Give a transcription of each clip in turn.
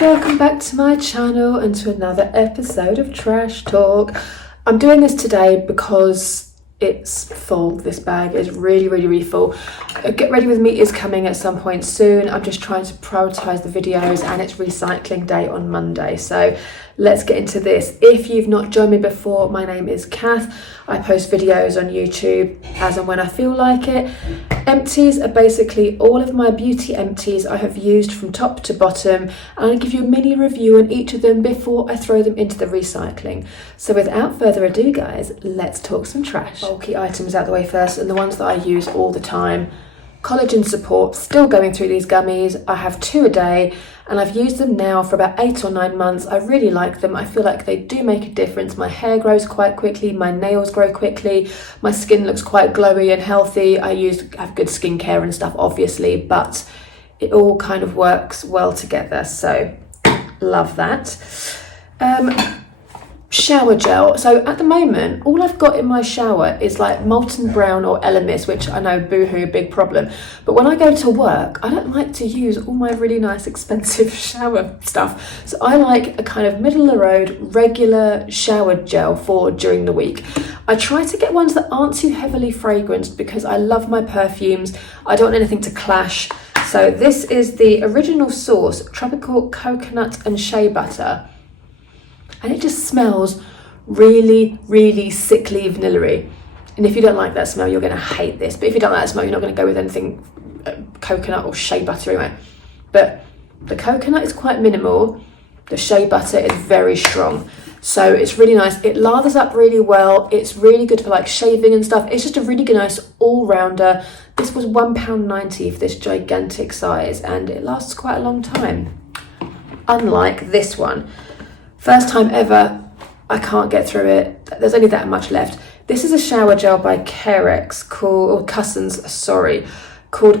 welcome back to my channel and to another episode of Trash Talk. I'm doing this today because it's full. This bag is really full. Get Ready With Me is coming at some point soon. I'm just trying to prioritize the videos and it's recycling day on Monday. So let's get into this. If you've not joined me before, my name is Kath. I post videos on YouTube as and when I feel like it. Empties are basically all of my beauty empties I have used from top to bottom, and I'll give you a mini review on each of them before I throw them into the recycling. So without further ado, guys, let's talk some trash. Bulky items out the way first, and the ones that I use all the time. Collagen support, still going through these gummies. I have 2 a day and I've used them now for about 8 or 9 months. I really like them. I feel like they do make a difference. My hair grows quite quickly, my nails grow quickly, my skin looks quite glowy and healthy. I have good skincare and stuff obviously, but it all kind of works well together, so love that. Shower gel. So at the moment, all I've got in my shower is like Molten Brown or Elemis, which I know, boohoo, big problem. But when I go to work, I don't like to use all my really nice expensive shower stuff. So I like a kind of middle of the road, regular shower gel for during the week. I try to get ones that aren't too heavily fragranced because I love my perfumes. I don't want anything to clash. So this is the Original Source Tropical Coconut and Shea Butter. And it just smells really sickly vanilla-y. And if you don't like that smell, you're going to hate this. But if you don't like that smell, you're not going to go with anything coconut or shea butter anyway. But the coconut is quite minimal. The shea butter is very strong. So it's really nice. It lathers up really well. It's really good for like shaving and stuff. It's just a really good, nice all-rounder. This was £1.90 for this gigantic size, and it lasts quite a long time. Unlike this one. First time ever, I can't get through it. There's only that much left. This is a shower gel by Cussons called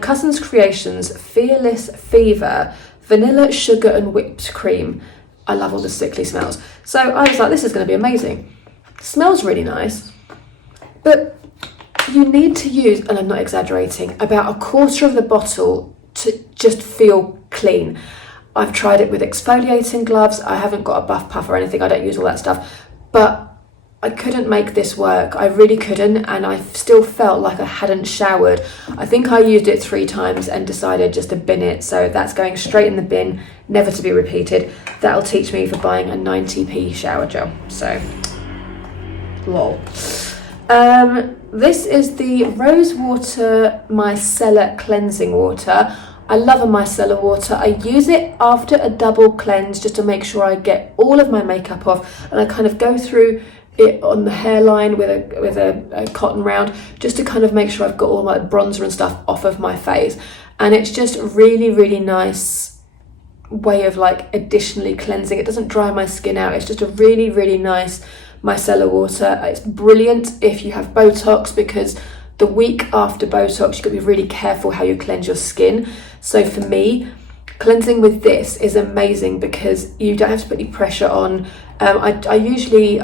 Cussons Creations Fearless Fever Vanilla, Sugar and Whipped Cream. I love all the sickly smells. So I was like, this is going to be amazing. Smells really nice, but you need to use, and I'm not exaggerating, about a quarter of the bottle to just feel clean. I've tried it with exfoliating gloves. I haven't got a buff puff or anything. I don't use all that stuff. But I couldn't make this work. I really couldn't. And I still felt like I hadn't showered. I think I used it 3 times and decided just to bin it. So that's going straight in the bin, never to be repeated. That'll teach me for buying a 90p shower gel. So, lol. This is the Rose Water Micellar Cleansing Water. I love a micellar water. I use it after a double cleanse just to make sure I get all of my makeup off, and I kind of go through it on the hairline with a cotton round just to kind of make sure I've got all my bronzer and stuff off of my face. And it's just a really nice way of like additionally cleansing. It doesn't dry my skin out. It's just a really nice micellar water. It's brilliant if you have Botox, because the week after Botox, you've got to be really careful how you cleanse your skin. So for me, cleansing with this is amazing because you don't have to put any pressure on. I usually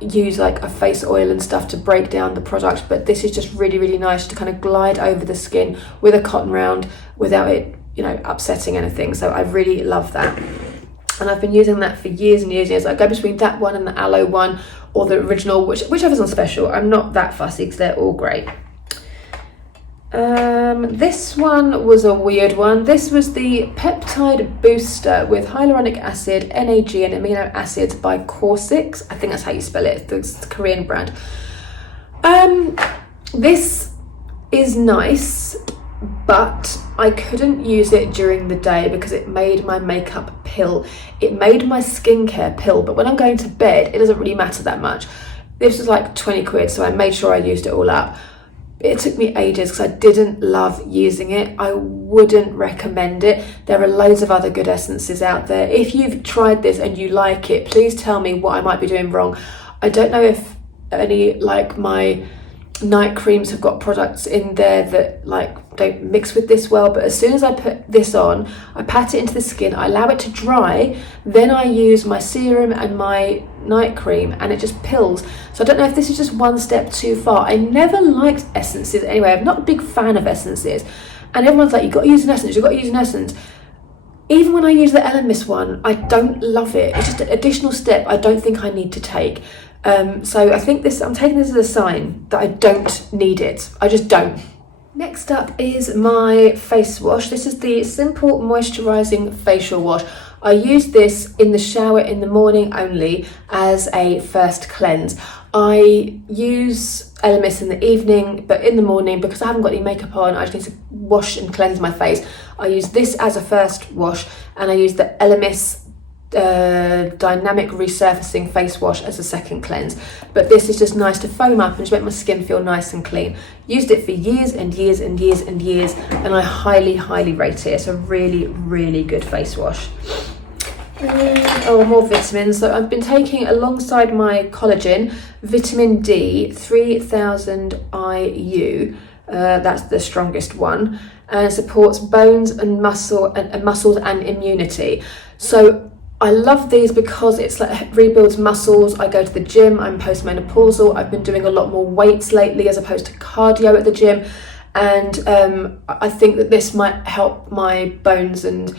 use like a face oil and stuff to break down the product, but this is just really nice to kind of glide over the skin with a cotton round without it, you know, upsetting anything. So I really love that. And I've been using that for years and years. I go between that one and the aloe one, or the original, whichever's on special. I'm not that fussy because they're all great. This one was a weird one. This was the Peptide Booster with Hyaluronic Acid, NAG and Amino Acids by Core6. I think that's how you spell it. It's the Korean brand. This is nice, but I couldn't use it during the day because it made my makeup pill. It made my skincare pill, but when I'm going to bed, it doesn't really matter that much. This was like 20 quid, so I made sure I used it all up. It took me ages because I didn't love using it. I wouldn't recommend it. There are loads of other good essences out there. If you've tried this and you like it, please tell me what I might be doing wrong. I don't know if any, like my night creams have got products in there that like don't mix with this well, but as soon as I put this on, I pat it into the skin, I allow it to dry, then I use my serum and my night cream, and it just pills. So I don't know if this is just one step too far. I never liked essences anyway. I'm not a big fan of essences, and everyone's like, you've got to use an essence, you've got to use an essence. even when I use the Elemis one, I don't love it. It's just an additional step I don't think I need to take. So I think I'm taking this as a sign that I don't need it. I just don't. Next up is my face wash. This is the Simple Moisturising Facial Wash. I use this in the shower in the morning only as a first cleanse. I use Elemis in the evening, but in the morning, because I haven't got any makeup on, I just need to wash and cleanse my face. I use this as a first wash, and I use the Elemis Dynamic Resurfacing Face Wash as a second cleanse. But this is just nice to foam up and just make my skin feel nice and clean. Used it for years and years and years and years, and I highly rate it. It's a really good face wash. Oh, more vitamins. So I've been taking, alongside my collagen, vitamin D 3000 IU. That's the strongest one, and it supports bones and muscles and immunity. So I love these because it's like rebuilds muscles. I go to the gym, I'm postmenopausal, I've been doing a lot more weights lately as opposed to cardio at the gym, and I think that this might help my bones and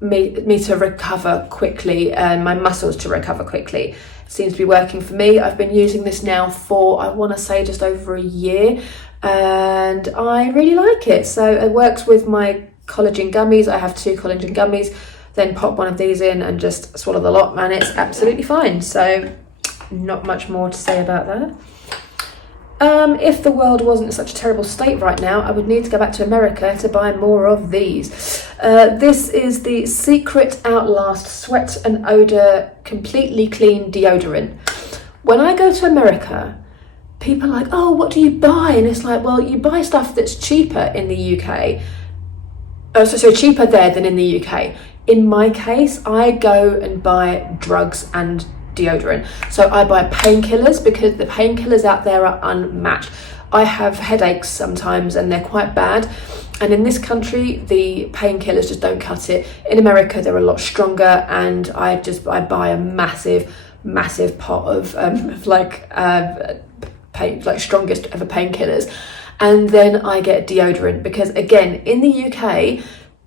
me to recover quickly, and my muscles to recover quickly. It seems to be working for me. I've been using this now for, I want to say, just over a year, and I really like it. So it works with my collagen gummies. I have 2 collagen gummies, then pop one of these in and just swallow the lot, and it's absolutely fine. So not much more to say about that. If the world wasn't in such a terrible state right now, I would need to go back to America to buy more of these. This is the Secret Outlast Sweat and Odour Completely Clean Deodorant. When I go to America, people are like, oh, what do you buy? And it's like, well, you buy stuff that's cheaper in the UK. So cheaper there than in the UK. In my case, I go and buy drugs and deodorant. So I buy painkillers because the painkillers out there are unmatched. I have headaches sometimes and they're quite bad, and in this country the painkillers just don't cut it. In America they're a lot stronger, and I buy a massive pot of strongest ever painkillers, and then I get deodorant, because again, in the UK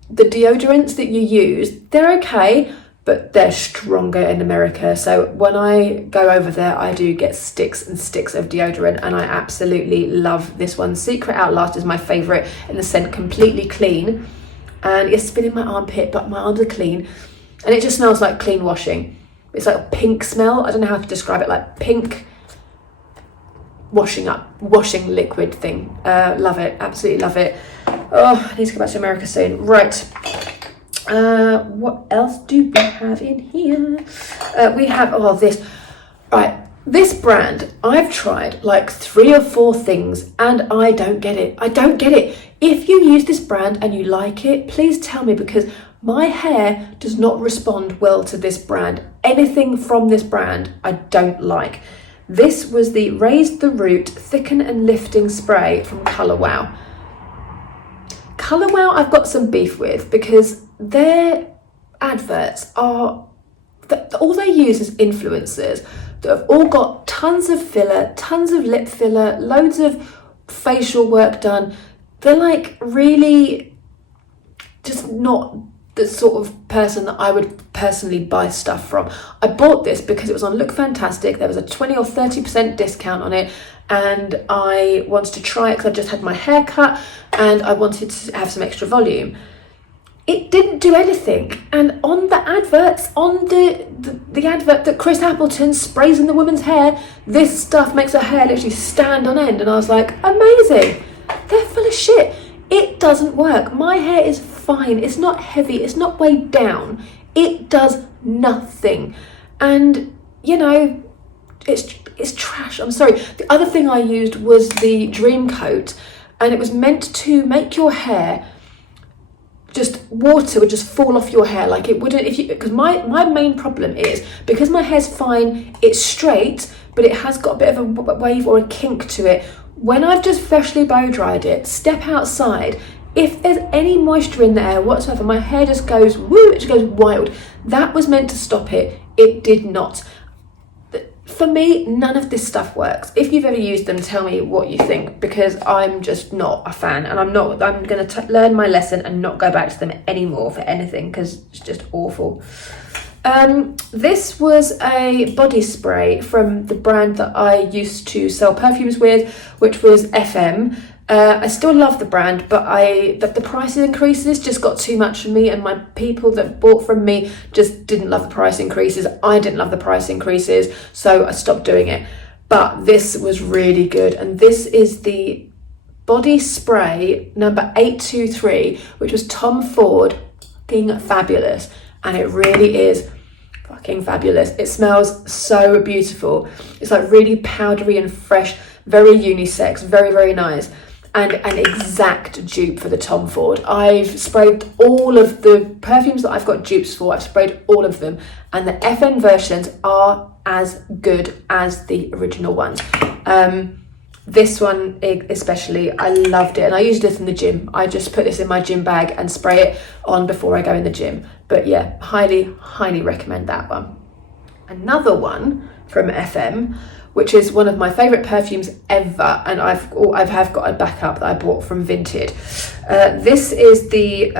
the deodorants that you use, they're okay, but they're stronger in America. So when I go over there, I do get sticks and sticks of deodorant, and I absolutely love this one. Secret Outlast is my favourite in the scent Completely Clean, and it's been in my armpit, but my arms are clean, and it just smells like clean washing. It's like a pink smell. I don't know how to describe it, like pink washing liquid thing. Love it, absolutely love it. Oh, I need to go back to America soon. Right. What else do we have in here? We have this. Right, this brand, I've tried like 3 or 4 things and I don't get it. If you use this brand and you like it, please tell me, because my hair does not respond well to this brand. Anything from this brand I don't like. This was the Raise the Root Thicken and Lifting Spray from Colour Wow. Colour Wow I've got some beef with, because their adverts are, all they use is influencers that have all got tons of filler, tons of lip filler, loads of facial work done. They're like really just not the sort of person that I would personally buy stuff from. I bought this because it was on Look Fantastic. There was a 20 or 30% discount on it, and I wanted to try it because I just had my hair cut and I wanted to have some extra volume. It didn't do anything, and on the adverts, on the advert that Chris Appleton sprays in the woman's hair, this stuff makes her hair literally stand on end, and I was like, amazing. They're full of shit. It doesn't work. My hair is fine. It's not heavy. It's not weighed down. It does nothing. And, you know, it's trash. I'm sorry. The other thing I used was the Dream Coat, and it was meant to make your hair, just water would just fall off your hair. Like it wouldn't, because my main problem is, because my hair's fine, it's straight, but it has got a bit of a wave or a kink to it. When I've just freshly blow dried it, step outside, if there's any moisture in the air whatsoever, my hair just goes woo, it just goes wild. That was meant to stop it. It did not. For me, none of this stuff works. If you've ever used them, tell me what you think, because I'm just not a fan, and I'm going to learn my lesson and not go back to them anymore for anything, because it's just awful. This was a body spray from the brand that I used to sell perfumes with, which was FM. I still love the brand, but the price increases just got too much for me, and my people that bought from me just didn't love the price increases. I didn't love the price increases, so I stopped doing it. But this was really good, and this is the body spray number 823, which was Tom Ford. Fucking fabulous, and it really is fucking fabulous. It smells so beautiful. It's like really powdery and fresh, very unisex, very, very nice. And an exact dupe for the Tom Ford. I've sprayed all of the perfumes that I've got dupes for. I've sprayed all of them, and the FM versions are as good as the original ones. This one especially, I loved it, and I used this in the gym. I just put this in my gym bag and spray it on before I go in the gym. But yeah, highly recommend that one. Another one from FM, which is one of my favourite perfumes ever, and I've got a backup that I bought from Vinted. This is the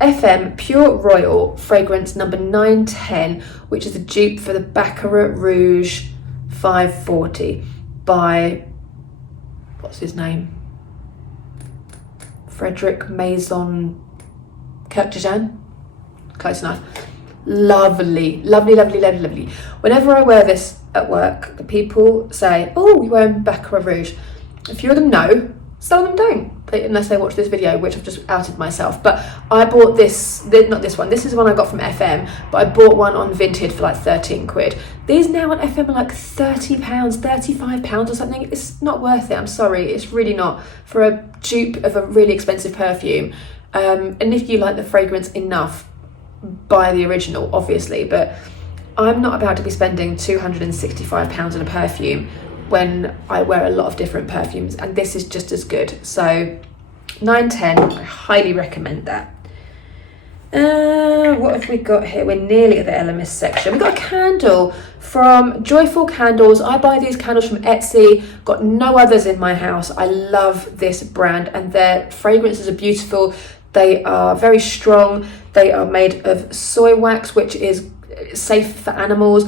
FM Pure Royal fragrance number 910, which is a dupe for the Baccarat Rouge 540 by, what's his name? Frederic Maison Kirkjajan? Close enough. Lovely. Whenever I wear this at work, the people say, oh, you're wearing Baccarat Rouge. A few of them know, some of them don't, unless they watch this video, which I've just outed myself. But I bought this, not this one, this is the one I got from FM, but I bought one on Vinted for like 13 quid. These now on FM are like £30, £35 or something. It's not worth it, I'm sorry, it's really not, for a dupe of a really expensive perfume. And if you like the fragrance enough, buy the original, obviously, but I'm not about to be spending £265 on a perfume when I wear a lot of different perfumes, and this is just as good. So 910, I highly recommend that. What have we got here? We're nearly at the Elemis section. We've got a candle from Joyful Candles. I buy these candles from Etsy, got no others in my house. I love this brand, and their fragrances are beautiful. They are very strong. They are made of soy wax, which is safe for animals.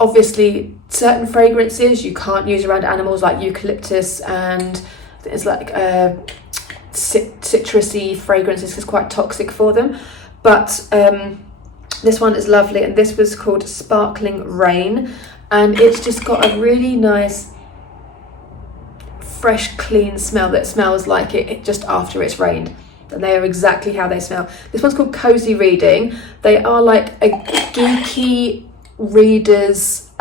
Obviously, certain fragrances you can't use around animals, like eucalyptus, and it's like citrusy fragrances is quite toxic for them. But this one is lovely, and this was called Sparkling Rain, and it's just got a really nice, fresh, clean smell that smells like it just after it's rained. And they are exactly how they smell. This one's called Cozy Reading. They are like a geeky readers,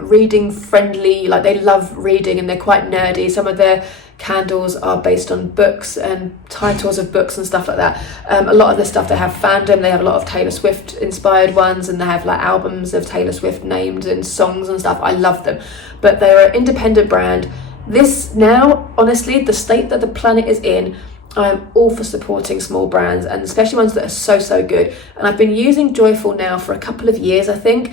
reading friendly, like they love reading and they're quite nerdy. Some of their candles are based on books and titles of books and stuff like that. A lot of the stuff, they have fandom. They have a lot of Taylor Swift inspired ones, and they have like albums of Taylor Swift named and songs and stuff. I love them, but they're an independent brand. This now, honestly, the state that the planet is in, I'm all for supporting small brands, and especially ones that are so good. And I've been using Joyful now for a couple of years, I think,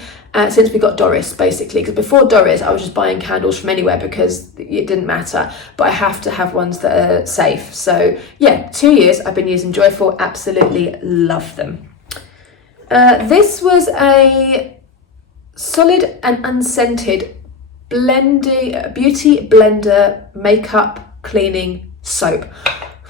since we got Doris, basically. Because before Doris, I was just buying candles from anywhere because it didn't matter. But I have to have ones that are safe. So yeah, 2 years I've been using Joyful. Absolutely love them. This was a solid and unscented beauty blender makeup cleaning soap.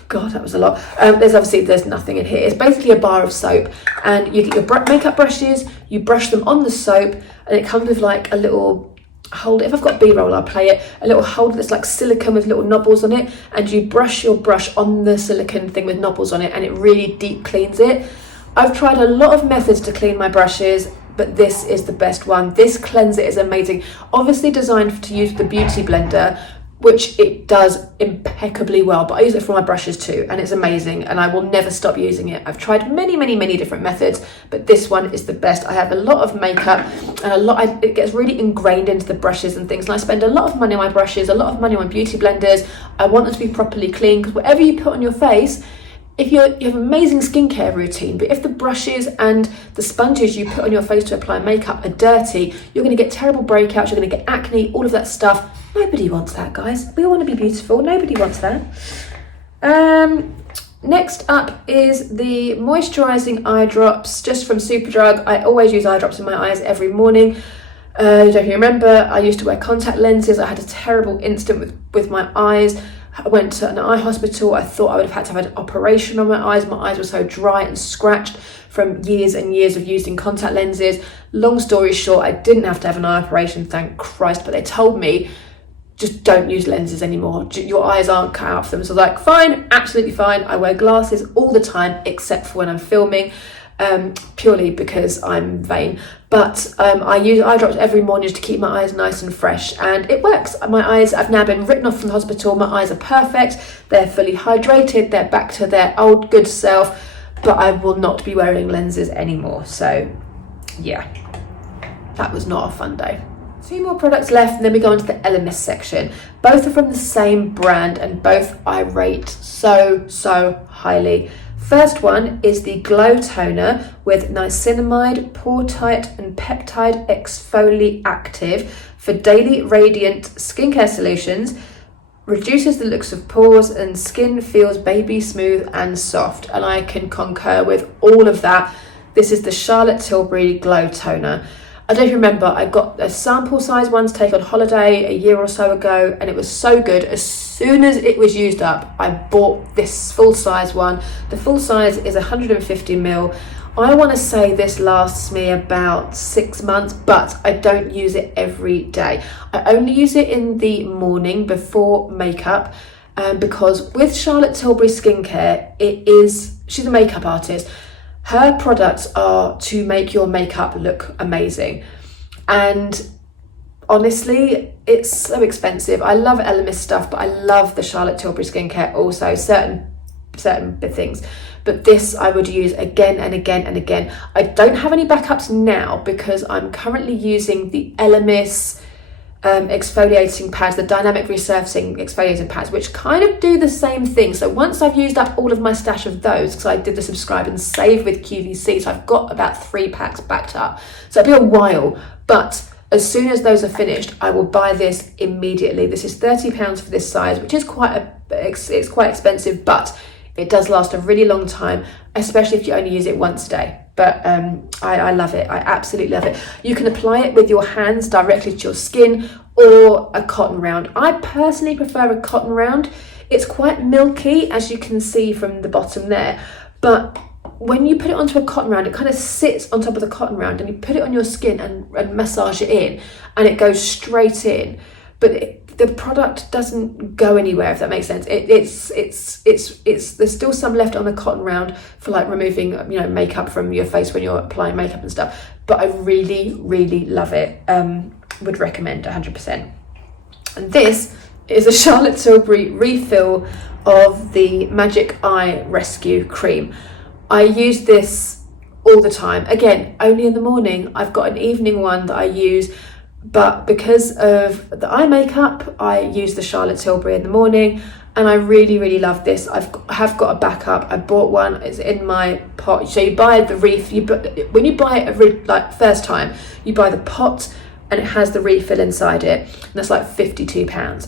God, that was a lot. There's nothing in here. It's basically a bar of soap, and you get your makeup brushes, you brush them on the soap, and it comes with like a little holder. If I've got B-roll, I'll play it. A little holder that's like silicone with little knobbles on it, and you brush your brush on the silicone thing with knobbles on it, and it really deep cleans it. I've tried a lot of methods to clean my brushes, but this is the best one. This cleanser is amazing. Obviously designed to use the beauty blender, which it does impeccably well, but I use it for my brushes too, and it's amazing, and I will never stop using it. I've tried many different methods, but this one is the best. I have a lot of makeup, and it gets really ingrained into the brushes and things, and I spend a lot of money on my brushes, a lot of money on beauty blenders. I want them to be properly clean, because whatever you put on your face, if you have amazing skincare routine, but if the brushes and the sponges you put on your face to apply makeup are dirty, you're going to get terrible breakouts, you're going to get acne, all of that stuff. Nobody wants that, guys. We all want to be beautiful. Nobody wants that. Next up is the moisturising eye drops, just from Superdrug. I always use eye drops in my eyes every morning. Don't you remember, I used to wear contact lenses. I had a terrible incident with my eyes. I went to an eye hospital. I thought I would have had to have an operation on my eyes. My eyes were so dry and scratched from years and years of using contact lenses. Long story short, I didn't have to have an eye operation, thank Christ, but they told me, just don't use lenses anymore. Your eyes aren't cut out for them. So like, fine, absolutely fine. I wear glasses all the time, except for when I'm filming, purely because I'm vain. But I use eye drops every morning just to keep my eyes nice and fresh, and it works. My eyes, I've now been written off from the hospital. My eyes are perfect. They're fully hydrated. They're back to their old good self, but I will not be wearing lenses anymore. So yeah, that was not a fun day. 2 more products left, and then we go into the Elemis section. Both are from the same brand, and both I rate so highly. First one is the Glow Toner with niacinamide, pore tight and peptide exfoliate active for daily radiant skincare solutions. Reduces the looks of pores and skin feels baby smooth and soft. And I can concur with all of that. This is the Charlotte Tilbury Glow Toner. I don't remember, I got a sample size one to take on holiday a year or so ago, and it was so good. As soon as it was used up, I bought this full size one. The full size is 150ml. I want to say this lasts me about 6 months, but I don't use it every day. I only use it in the morning before makeup, because with Charlotte Tilbury skincare, she's a makeup artist. Her products are to make your makeup look amazing, and honestly, it's so expensive. I love Elemis stuff, but I love the Charlotte Tilbury skincare also, certain things, but this I would use again and again and again. I don't have any backups now because I'm currently using the Elemis exfoliating pads, the dynamic resurfacing exfoliating pads, which kind of do the same thing. So once I've used up all of my stash of those, because I did the subscribe and save with QVC, so I've got about 3 packs backed up, so it'll be a while, but as soon as those are finished, I will buy this immediately. This is £30 for this size, which is it's quite expensive, but it does last a really long time, especially if you only use it once a day. But I love it. I absolutely love it. You can apply it with your hands directly to your skin or a cotton round. I personally prefer a cotton round. It's quite milky, as you can see from the bottom there. But when you put it onto a cotton round, it kind of sits on top of the cotton round, and you put it on your skin and massage it in, and it goes straight in. But the product doesn't go anywhere, if that makes sense. There's still some left on the cotton round for like removing, makeup from your face when you're applying makeup and stuff. But I really love it. Would recommend 100%. And this is a Charlotte Tilbury refill of the Magic Eye Rescue Cream. I use this all the time. Again, only in the morning. I've got an evening one that I use, but because of the eye makeup, I use the Charlotte Tilbury in the morning, and I really love this. I have got a backup. I bought one. It's in my pot. So you buy the when you buy it first time, you buy the pot, and it has the refill inside it, and that's like £52.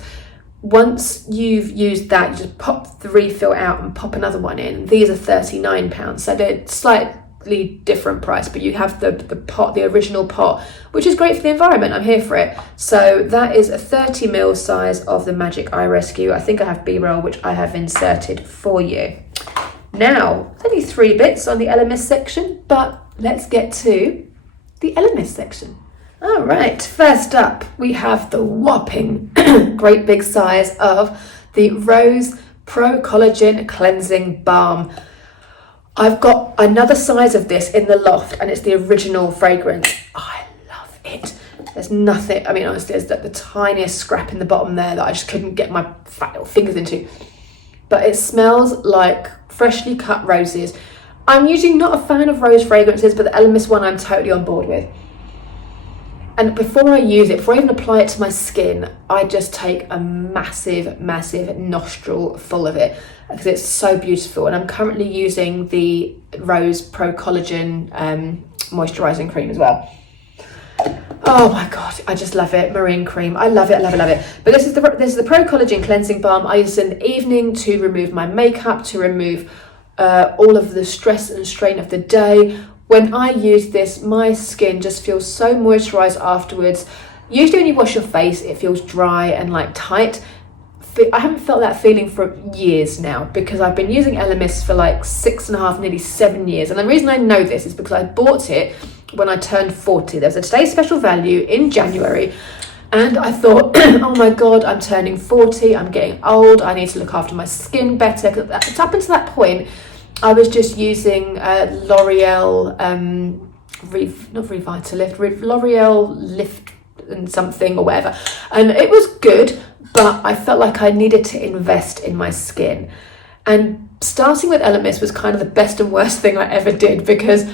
Once you've used that, you just pop the refill out and pop another one in. These are £39, so they're slightly different price, but you have the pot, the original pot, which is great for the environment. I'm here for it. So that is a 30ml size of the Magic Eye Rescue. I think I have B-roll, which I have inserted for you. Now, only 3 bits on the Elemis section, but let's get to the Elemis section. All right, first up, we have the whopping great big size of the Rose Pro Collagen Cleansing Balm. I've got another size of this in the loft, and it's the original fragrance. I love it. There's nothing, honestly, there's the tiniest scrap in the bottom there that I just couldn't get my fat little fingers into. But it smells like freshly cut roses. I'm usually not a fan of rose fragrances, but the Elemis one I'm totally on board with. And before I use it, before I even apply it to my skin, I just take a massive nostril full of it because it's so beautiful. And I'm currently using the Rose Pro Collagen moisturising cream as well. Oh my god, I just love it. Marine cream, I love it, love it, love it. But this is the Pro Collagen cleansing balm. I use it in the evening to remove my makeup, to remove all of the stress and strain of the day. When I use this, my skin just feels so moisturised afterwards. Usually when you wash your face, it feels dry and like tight. I haven't felt that feeling for years now because I've been using Elemis for like 6.5, nearly 7 years. And the reason I know this is because I bought it when I turned 40. There's a today's special value in January. And I thought, oh my God, I'm turning 40. I'm getting old. I need to look after my skin better. Because up until that point, I was just using L'Oreal, L'Oreal Lift and something or whatever. And it was good, but I felt like I needed to invest in my skin. And starting with Elemis was kind of the best and worst thing I ever did because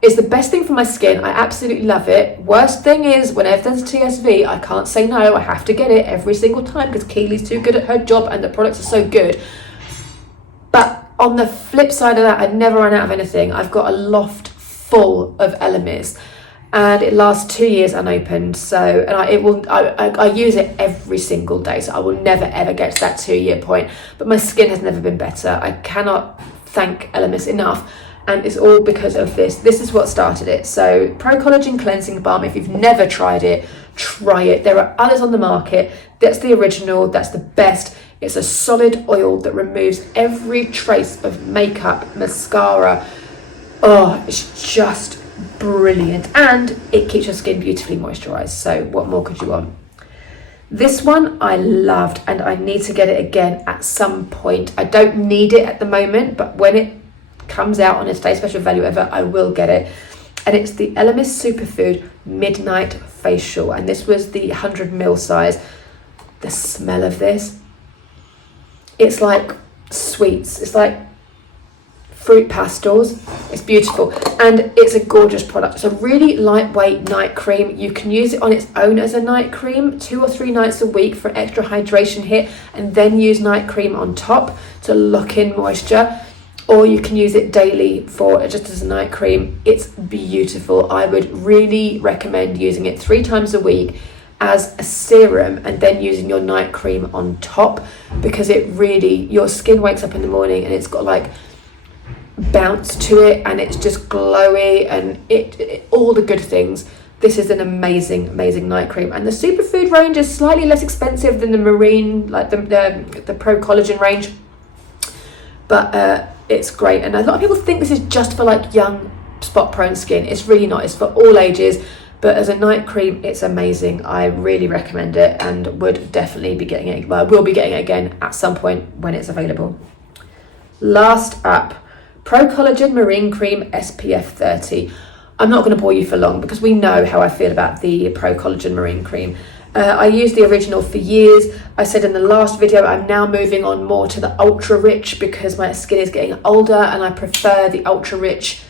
it's the best thing for my skin. I absolutely love it. Worst thing is whenever there's a TSV, I can't say no. I have to get it every single time because Keely's too good at her job and the products are so good. But on the flip side of that, I never run out of anything. I've got a loft full of Elemis and it lasts 2 years unopened. So, and I use it every single day. So I will never ever get to that 2-year point, but my skin has never been better. I cannot thank Elemis enough. And it's all because of this. This is what started it. So Pro Collagen Cleansing Balm, if you've never tried it, try it. There are others on the market. That's the original, that's the best. It's a solid oil that removes every trace of makeup, mascara. Oh, it's just brilliant. And it keeps your skin beautifully moisturised. So what more could you want? This one I loved and I need to get it again at some point. I don't need it at the moment, but when it comes out on a today's special value ever, I will get it. And it's the Elemis Superfood Midnight Facial. And this was the 100ml size. The smell of this, it's like sweets, it's like fruit pastels. It's beautiful and it's a gorgeous product. It's a really lightweight night cream. You can use it on its own as a night cream 2 or 3 nights a week for extra hydration hit and then use night cream on top to lock in moisture, or you can use it daily for just as a night cream. It's beautiful. I would really recommend using it 3 times a week as a serum and then using your night cream on top because it really, your skin wakes up in the morning and it's got like bounce to it and it's just glowy and it all the good things. This is an amazing night cream, and the Superfood range is slightly less expensive than the Marine, like the Pro Collagen range, but it's great. And a lot of people think this is just for like young spot prone skin. It's really not. It's for all ages. But as a night cream, it's amazing. I really recommend it and would definitely be getting it. Well, I will be getting it again at some point when it's available. Last up, Pro Collagen Marine Cream SPF 30. I'm not going to bore you for long because we know how I feel about the Pro Collagen Marine Cream. I used the original for years. I said in the last video, I'm now moving on more to the ultra rich because my skin is getting older and I prefer the ultra rich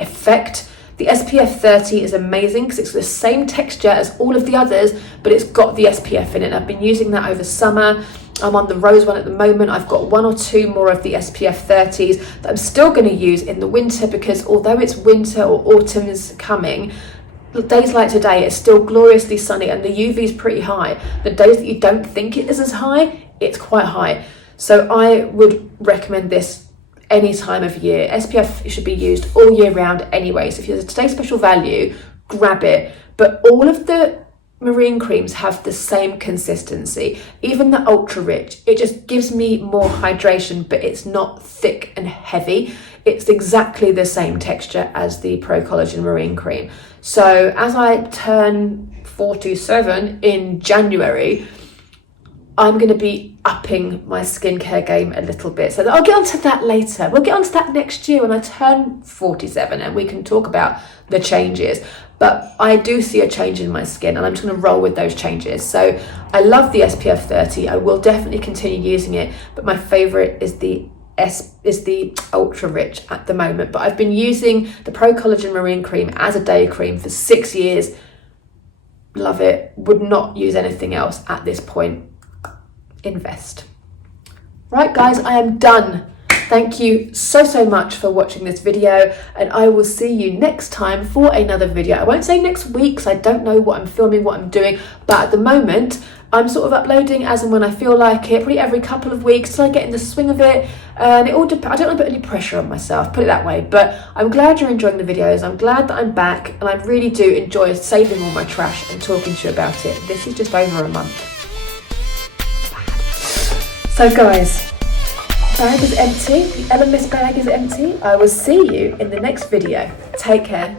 effect. The SPF 30 is amazing because it's the same texture as all of the others, but it's got the SPF in it. I've been using that over summer. I'm on the rose one at the moment. I've got 1 or 2 more of the SPF 30s that I'm still going to use in the winter because although it's winter or autumn is coming, days like today, it's still gloriously sunny and the UV is pretty high. The days that you don't think it is as high, it's quite high. So I would recommend this any time of year. SPF should be used all year round anyway. So if there's a today's special value, grab it. But all of the marine creams have the same consistency. Even the ultra rich, it just gives me more hydration, but it's not thick and heavy. It's exactly the same texture as the Pro Collagen Marine Cream. So as I turn 47 in January, I'm going to be upping my skincare game a little bit. So I'll get onto that later. We'll get onto that next year when I turn 47 and we can talk about the changes. But I do see a change in my skin and I'm just going to roll with those changes. So I love the SPF 30. I will definitely continue using it, but my favorite is the ultra rich at the moment. But I've been using the Pro Collagen Marine Cream as a day cream for 6 years. love it, would not use anything else at this point. Invest. Right guys, I am done. Thank you so much for watching this video, and I will see you next time for another video. I won't say next week because I don't know what I'm filming, what I'm doing, but at the moment I'm sort of uploading as and when I feel like it, probably every couple of weeks till I get in the swing of it. And it all depends. I don't want to put any pressure on myself, put it that way, but I'm glad you're enjoying the videos. I'm glad that I'm back, and I really do enjoy saving all my trash and talking to you about it. This is just over a month. So guys, bag is empty, the Elemis bag is empty. I will see you in the next video. Take care.